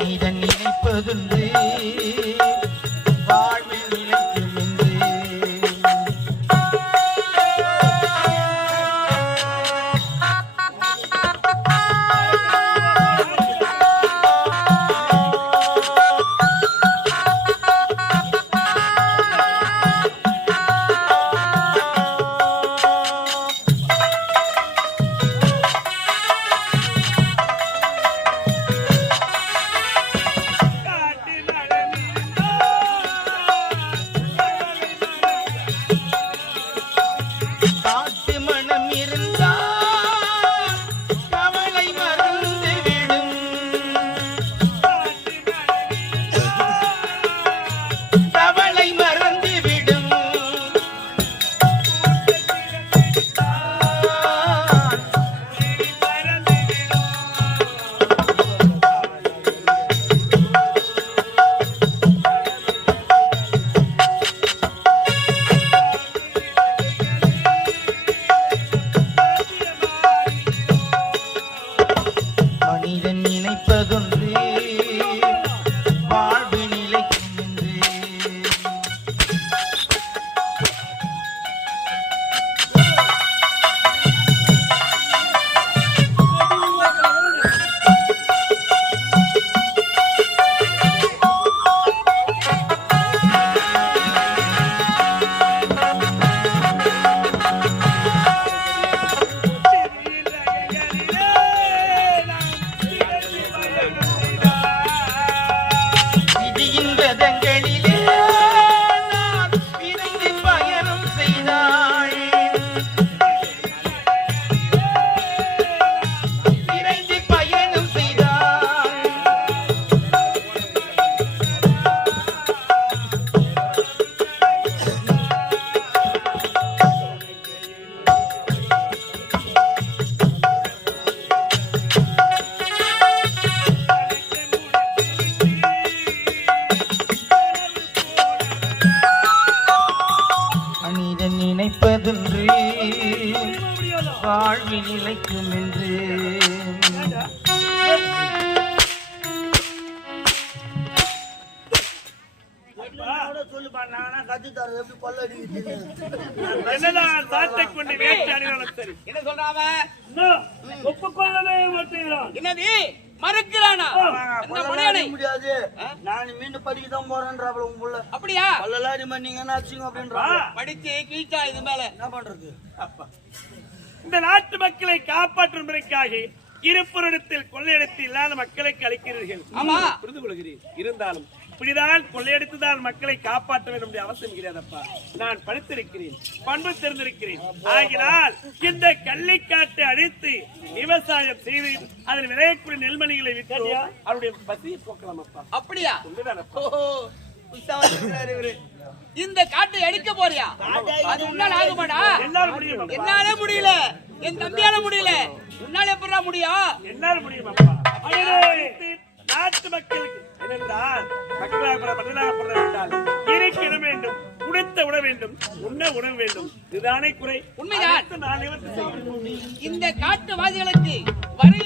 மனிதன் நினைப்பதுண்டு வேட்டையாடினாலும் சரி. என்ன சொல்றாம இன்னும் ஒப்புக்கொள்ளவே மாட்டேங்கிறான். என்னது? மறுக்கிறானா? முடியாது. நான் மீண்டும் படிக்க தான் போறேன்றாப்ல உங்க புள்ள. அப்படியா? பல்லலாடி பண்ணீங்கன்னா அடிச்சுங்க அப்படின்றாங்க படிச்சு கீழ்ச்சா இது மேல. என்ன பண்றது? இந்த நாட்டு மக்களை காப்பாற்றும் முறைக்காக இருப்புரிடத்தில் கொள்ளையடித்து இல்லாத மக்களுக்கு அளிக்கிறீர்கள். ஆமா. புரிந்து கொள்கிறேன் இருந்தாலும் இப்படிதான் கொள்ளையடித்துதான் மக்களை காப்பாற்ற வேண்டும் அவசியம் கிடையாதப்பா. நான் படித்திருக்கிறேன் பண்பு தெரிந்திருக்கிறேன். ஆகினால் இந்த கள்ளிக்காட்டை அழித்து விவசாயம் செய்து அதில் விளையக்கூடிய நெல்மணிகளை விற்று அவருடைய பசியை போக்கலாம் அப்பா அப்படியா உண்டுதானப்பா? இந்த காட்டை அடிக்க போறியா? அது உன்னால ஆகுமாடா என்னால் முடியல. என் தம்பியால முடியல. உன்னால எப்படா முடியும்? என்னால் முடியும் நாட்டு மக்களுக்கு ஏனென்றால் மக்களாக மனிதனாக என்றால் இருக்க வேண்டும் உடுத்த உண வேண்டும் உண்ண உணவு வேண்டும். இதுதானே குறை. உண்மைதான். இந்த காட்டுவாதிகளுக்கு வரை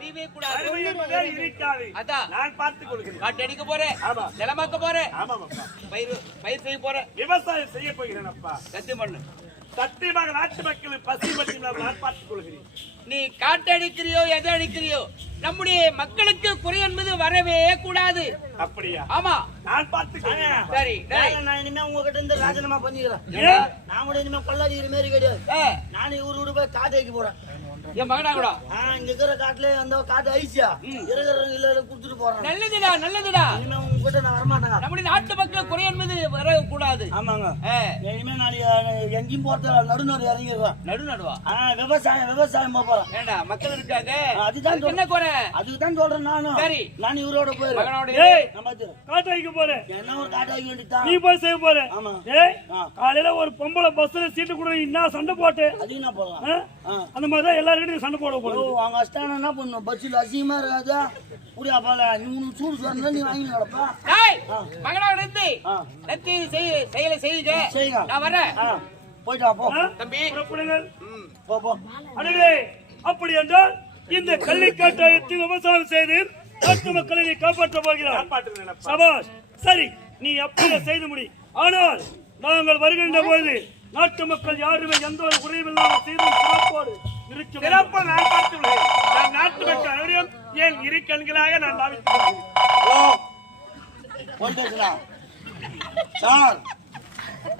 தெரியவே கூடாது. இருக்காது. அதான். நான் பார்த்துக் கொள்கிறேன். காட்டு அடிக்க போறேன் ஆமா. நிலமாக்க போறேன் பயிர் பயிர் செய்ய போறேன் விவசாயம் செய்ய போகிறேன் அப்பா சத்தியம் பண்ணு. சத்தியமாக நாட்டு மக்கள் பசி பற்றி நான் பார்த்துக் கொள்கிறேன். நீ காட்டு அடிக்கிறியோ எதை அடிக்கிறியோ நம்முடைய மக்களுக்கு குறை என்பது வரவே கூடாது. அப்படியா? ஆமா. நான் பார்த்துக் கொள்கிறேன். சரி நான் இனிமே உங்ககிட்ட இருந்து ராஜினாமா பண்ணிக்கிறேன்? நான் கூட இனிமே கொள்ளாடிக்கிற மாதிரி கிடையாது. ஏ, நானும் இவரு கூட போய் காட்டு வைக்க போறேன். என் மகனா கூட? ஆ, இங்க இருக்கிற காட்டுல அந்த காட்டு ஐசியா. இருக்கிறவங்க இல்ல குடுத்துட்டு போறேன் நல்லதுடா நல்லதுடா. இனிமே உங்ககிட்ட நான் வரமாட்டேங்க. நம்முடைய நாட்டு மக்கள் குறை என்பது வரக்கூடாது. ஆமாங்க. இனிமே நான் எங்கேயும் போறது நடுநர் இறங்கிடுவேன் நடு நடுவா? ஆ, விவசாயம் விவசாயம் போறேன் ஏண்டா மக்கள் இருக்காங்க? அதுதான் அதுக்கு என்ன குறை? அதுக்கு தான் சொல்றேன் நானும். சரி. நான் இவரோட மகனோட பாத்துறேன் காட்டு வைக்க போறேன் என்ன ஒரு காட்டு வைக்க வேண்டியதுதான்? நீ போய் செய்ய போற. ஆமா. ஏய். காலையில ஒரு பொம்பளை பஸ்ல சீட்டு கூட என்ன சண்டை போட்டு? அதுக்கு என்ன? ஆ. அந்த மாதிரி தான் சண்டை போட ஓ போறது அவங்க அஷ்டான என்ன பண்ணும்? பஸ்ஸில் அசிங்கமா இருக்காதா. புரியா பால நீ உனக்கு சூடு சொன்னா நீ வாங்கி கிடப்பா. டேய், மகனோட இருந்து. நெத்தி செய் செயலை செய்யுங்க. நான் வரேன் போயிட்டு போ? தம்பி. போ போ. அடடே அப்படி என்றால் இந்த கள்ளிக்காட்டாயத்தில் விவசாயம் செய்து நாட்டு மக்களை நீ காப்பாற்ற அப்பா. சபாஷ் சரி நீ அப்படியே செய்து முடி. ஆனால் நாங்கள் வருகின்ற போது நாட்டு மக்கள் யாருமே எந்த ஒரு குறைவில்லாமல் இருக்க வேண்டும். சிறப்பா நான் பார்த்துள்ளேன். நான் நாட்டு மக்கள் அனைவரையும் என் இரு கண்களாக நான் பாவித்துள்ளேன்? ஓ சார்.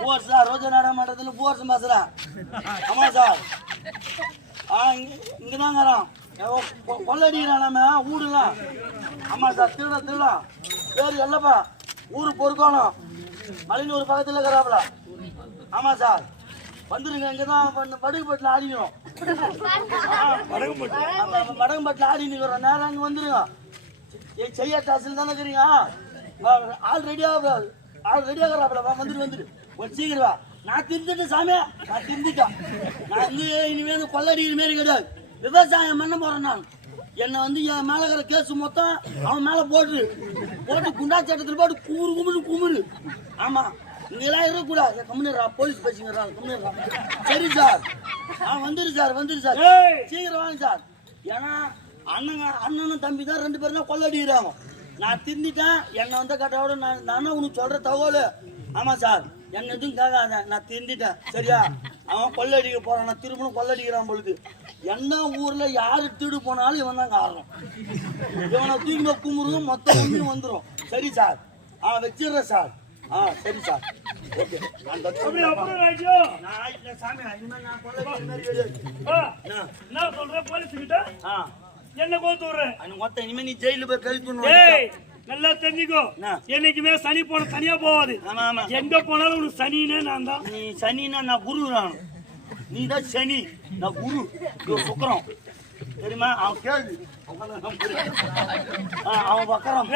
போர் சார் ரோஜா நாடக மன்றத்தில் போர் பேசுறேன் ஆமா சார். ஆ இங்க இங்க தாங்கிறான் கொள்ளடிக்கிறானாம ஊடுலாம் ஆமா சார் திருடா திருடா. பேர் எல்லப்பா ஊரு பொறுக்கணும். மலைநூறு பக்கத்தில் இருக்கிறாப்புல. ஆமா சார். வந்துருங்க இங்க தான் படுகுப்பட்டில் ஆடிக்கிறோம் மடகும்பட்டில் ஆடி நிற்கிறோம் நேரம் அங்கே வந்துருங்க. செய்ய டாசில் தானே இருக்கிறீங்க? ஆள் ரெடியாக ஆள் ரெடியாகிறாப்புல வா வந்துட்டு வந்துட்டு ஒரு சீக்கிரம் வா. நான் திருந்துட்டேன் சாமி. நான் திருந்திட்டேன் நான் வந்து இனிமேல் கொள்ளடிக்கிற மாரி கிடையாது. விவசாயம் பண்ண போறேன் நான். என்னை வந்து என் மேலே இருக்கிற கேஸ் மொத்தம் அவன் மேலே போட்டு போட்டு குண்டா சட்டத்தில் போட்டு குமுறு குமுறு குமுறு. ஆமாம் இங்கெல்லாம் இருக்கக்கூடாது. கம்முனுறா போலீஸ் பேசுங்கிறா கம்முனுறா சரி சார். ஆ வந்துரு சார் வந்துரு சார்! சீக்கிரம் வாங்க சார். ஏன்னா அண்ணங்க அண்ணனும் தம்பி தான் ரெண்டு பேரும் தான் கொள்ளடிக்கிறாங்க. நான் திருந்திட்டேன் என்னை வந்த கட்டாவோட நான் நானும் உனக்கு சொல்ற தகவல்? ஆமா சார். என்ன எதுவும் கேட்காத. நான் திருந்திட்டேன் சரியா? அவன் கொள்ளடிக்க போறான். நான் திரும்பவும் கொள்ளடிக்கிறான் பொழுது என்ன ஊர்ல யாரு திருடு போனாலும் இவன் தான் காரணம். இவனை தூக்கி குமுறுதும் மொத்தம் ஒண்ணு வந்துடும் சரி சார். ஆ வச்சிடுறேன் சார். ஆ சரி சார். ஓகே. நான் தப்பு அப்படி ராஜ்யம் நான் இல்ல சாமி. இனிமேல் நான் கொள்ளடிக்கிற மாதிரி கிடையாது ஆ, என்ன? என்ன சொல்ற போலீஸ் கிட்ட ஆ. என்ன கோத்து விடுற? அவனுக்கு மொத்தம் இனிமே நீ ஜெயில போய் கழிக்கணும் ஏய் நல்லா தெரிஞ்சுக்கோ. என்ன? என்னைக்குமே சனி போன தனியா போகாது எங்க போனாலும் உனக்கு சனினே நான் தான். நீ சனின்னா நான் குரு நான். நீ தான் சனி நான் குரு. இது சுக்கரம். தெரியுமா? அவன் கேள்வி. அவன் பக்கரம்.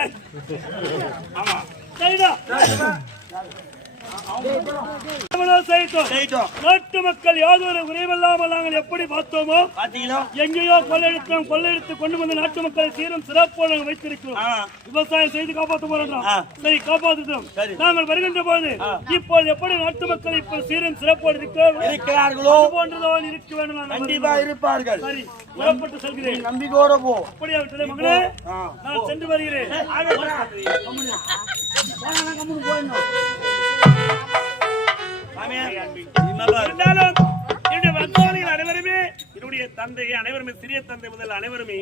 ஆமா. சரிடா எவ்வளவு செய்தோம் செய்யிட்டோம் நாட்டு மக்கள் யாதொரு குறைவில்லாமல் நாங்கள் எப்படி பார்த்தோமோ எங்கேயோ கொள்ளையடித்தோம் கொள்ளையடித்து கொண்டு வந்து நாட்டு மக்களை சீரும் சிறப்போடு நாங்கள் வைத்திருக்கிறோம் விவசாயம் செய்து காப்பாற்ற போறோம். சரி காப்பாற்றுகிறோம். நாங்கள் வருகின்ற போது இப்போது எப்படி நாட்டு மக்கள் இப்போ சீரும் சிறப்போடு இருக்கிறார்களோ போன்றதான் இருக்க வேண்டும் கண்டிப்பா. இருப்பார்கள். சரி புறப்பட்டு செல்கிறேன். நம்பிக்கையோட போ. அப்படியா விட்டதே மகளே. நான் சென்று வருகிறேன். போயிடணும். இருந்தாலும் என்னுடைய அனைவருமே என்னுடைய தந்தை அனைவருமே சிறிய தந்தை முதல் அனைவருமே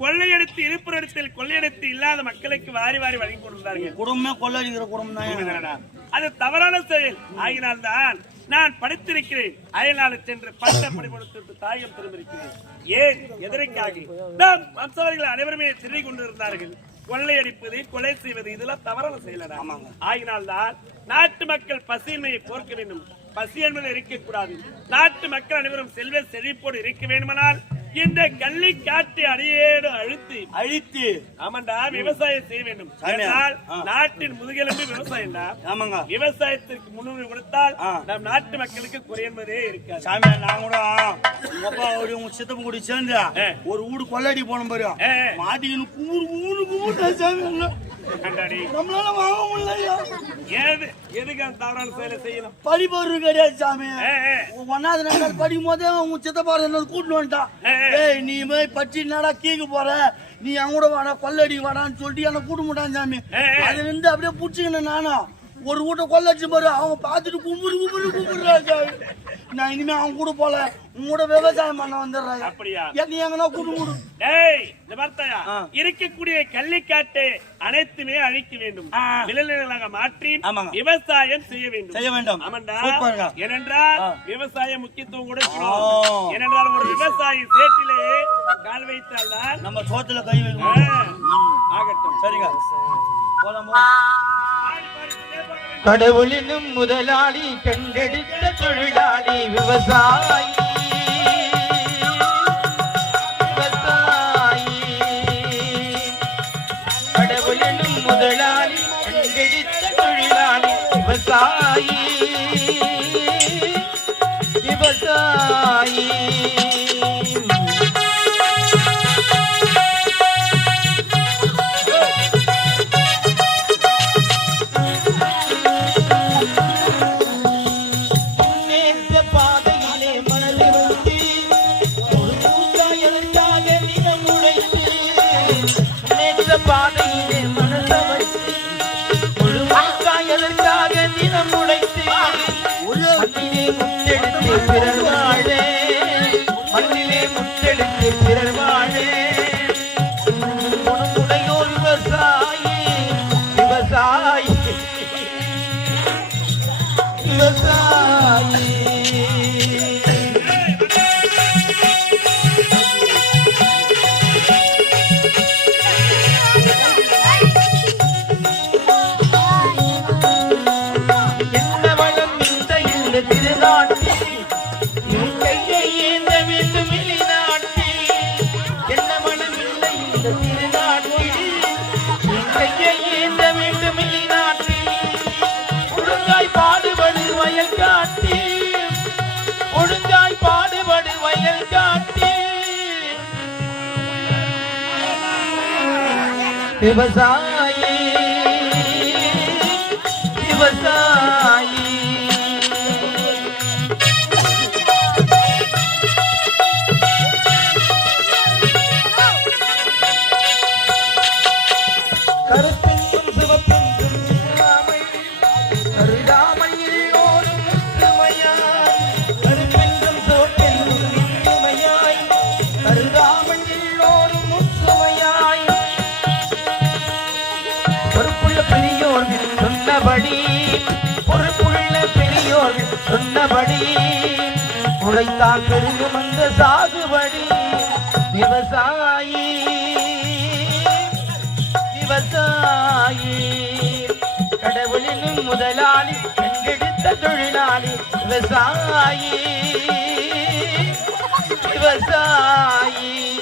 கொள்ளையடித்து இருப்பிடத்தில் கொள்ளையடித்து இல்லாத மக்களுக்கு வாரி வாரி வழங்கி கொண்டிருந்தார்கள் குடும்பமே கொள்ளடிக்கிற குடும்பம் தான்? அது தவறான செயல். ஆகினால்தான் நான் படித்திருக்கிறேன். அயல்நாடு சென்று பட்ட படிப்படுத்த தாயம் திரும்பியிருக்கிறேன் ஏன்? எதற்காக? நாம் வம்சவர்கள் அனைவருமே திருடி கொண்டிருந்தார்கள். கொள்ளையடிப்பது கொலை செய்வது இதெல்லாம் தவறான செயலடா. ஆகினால்தான் நாட்டு மக்கள் பசியின்மையை போர்க்க வேண்டும். பசி என்பது இருக்கக்கூடாது நாட்டு மக்கள் அனைவரும் செல்வ செழிப்போடு இருக்க வேண்டுமானால் இந்த கள்ளி காட்டு அடியேடு அழுத்தி அழித்து ஆமாண்டா விவசாயம் செய்ய வேண்டும் சாமியா. என்றால். நாட்டின் முதுகெலும்பு விவசாயம்டா ஆமாங்க விவசாயத்திற்கு முன்னுரிமை கொடுத்தால். நம் நாட்டு மக்களுக்கு குறை என்பதே இருக்காது சாமி நான் கூட உங்க அப்பா ஒரு உங்க சித்தப்பு கூட சேர்ந்து. ஒரு வீடு கொள்ளடி போன பாரு. மாட்டிக்கின்னு குமுறு குமுறு குமுறு சாமி. கண்டாடி நம்மளால வாங்க முடியலையா? ஏது? எதுக்கு அந்த தவறான செயலை செய்யணும்? படிப்பொரு கிடையாது சாமி. ஒன்னாவது நாள் படிக்கும் போதே உங்க சித்தப்பா என்ன கூட்டிட்டு வந்துட்டான். ஏய் நீ போய் என்னடா கீக்கு போற. நீ என் கூட வாடா கொள்ளடி வாடான்னு சொல்லிட்டு என்ன கூட்ட மாட்டான் சாமி. ஏ, ஏ. அது வந்து அப்படியே புடிச்சுக்கினேன் நானும். ஒரு வீட்டை கொள்ளடிச்சு பாரு அவங்க பார்த்துட்டு கும்பிடு கும்பிடு கும்பிடுறா சாமி. நான் இனிமே அவன் கூட போல. உன் கூட விவசாயம் பண்ண வந்துடுறேன். அப்படியா? நீ எங்கன்னா கூட்டு கூடு டேய் இந்த பார்த்தாயா ஆ. இருக்கக்கூடிய கள்ளிக்காட்டை அனைத்துமே அழிக்க வேண்டும். விளைநிலங்களாக மாற்றி. விவசாயம் செய்ய வேண்டும். செய்ய வேண்டும். ஆமாண்டா. ஏனென்றால். விவசாய முக்கியத்துவம் கூட. ஏனென்றால் ஒரு விவசாயி சேற்றிலே கால் வைத்தால்தான் நம்ம சோத்துல கை வைக்கணும். ஆகட்டும். சரிங்க போலாம்? கடவுளினும் முதலாளி கண்டெடுத்த தொழிலாளி விவசாயி. விவசாயி. கடவுளினும் முதலாளி கண்டெடுத்த தொழிலாளி விவசாயி. விவசாயி. முத்தெடுத்து விவசாயி விவசாயி. பெருகும் அந்த சாகுபடி. விவசாயி விவசாயி. கடவுளின் முதலாளி கண்டெடுத்த தொழிலாளி விவசாயி. விவசாயி.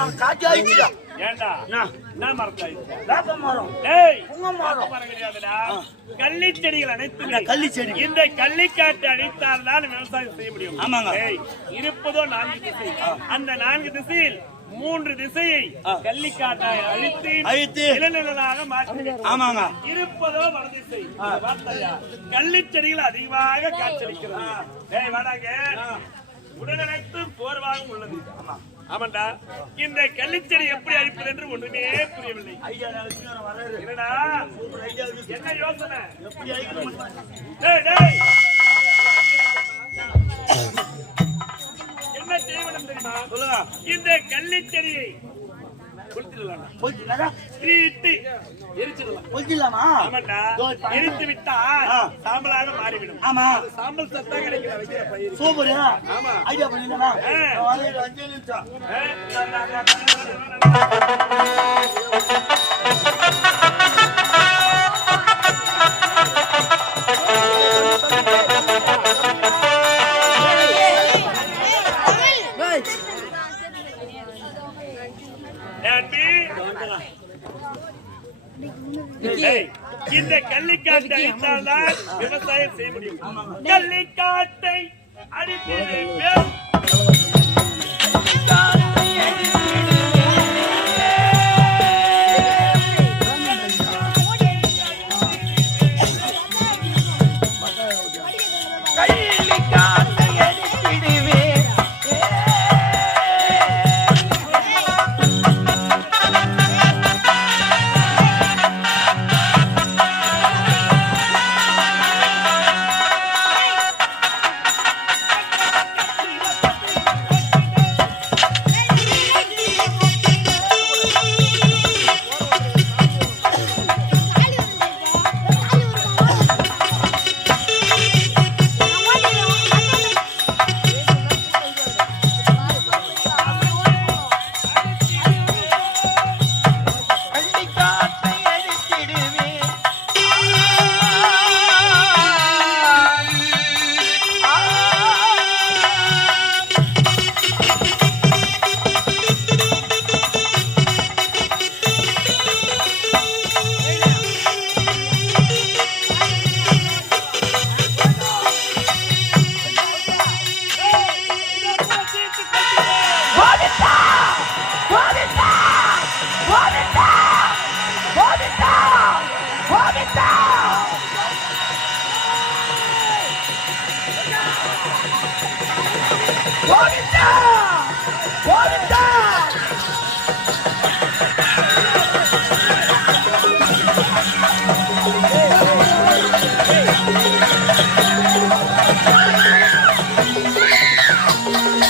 நான் காட்டி ஆயிடுச்சுடா. ஏண்டா? என்ன? என்ன மரத்தாய் வேப்ப மரம். ஏய்! புங்க மரம். மரம் கிடையாதுடா கள்ளிச்செடிகள் அனைத்துமே. கள்ளி செடி. இந்த கள்ளிக்காட்டு அழித்தால் தான் விவசாயம் செய்ய முடியும். ஆமாங்க. ஏய், இருப்பதோ நான்கு திசை. அந்த நான்கு திசையில் மூன்று திசையை கள்ளிக்காட்டாய் அழித்து அழித்து. நிலநிலனாக மாற்றி ஆமாங்க. இருப்பதோ வடதிசை கள்ளிச்செடிகள் அதிகமாக காட்சியளிக்கிறது உடனனைத்தும் போர்வாகவும் உள்ளது. ஆமாண்டா. இந்த கள்ளிச்செடி எப்படி அழிப்பது என்று ஒன்றுமே புரியவில்லை. என்னடா? என்ன யோசனை? எப்படி. என்ன செய்ய வேண்டும் தெரியுமா இந்த கள்ளிச்செடியை எரித்து விட்டா. சாம்பலாக மாறிவிடும். ஆமா. சாம்பல் சத்தா கிடைக்கிற சூப்பர் ஆமா. ஐடியா பண்ணிடலாம் ஆ. அஞ்சு நிமிஷம். இந்த கள்ளிக்காட்டை அழித்தால்தான் விவசாயம் செய்ய முடியும். கள்ளிக்காட்டை அடிப்பது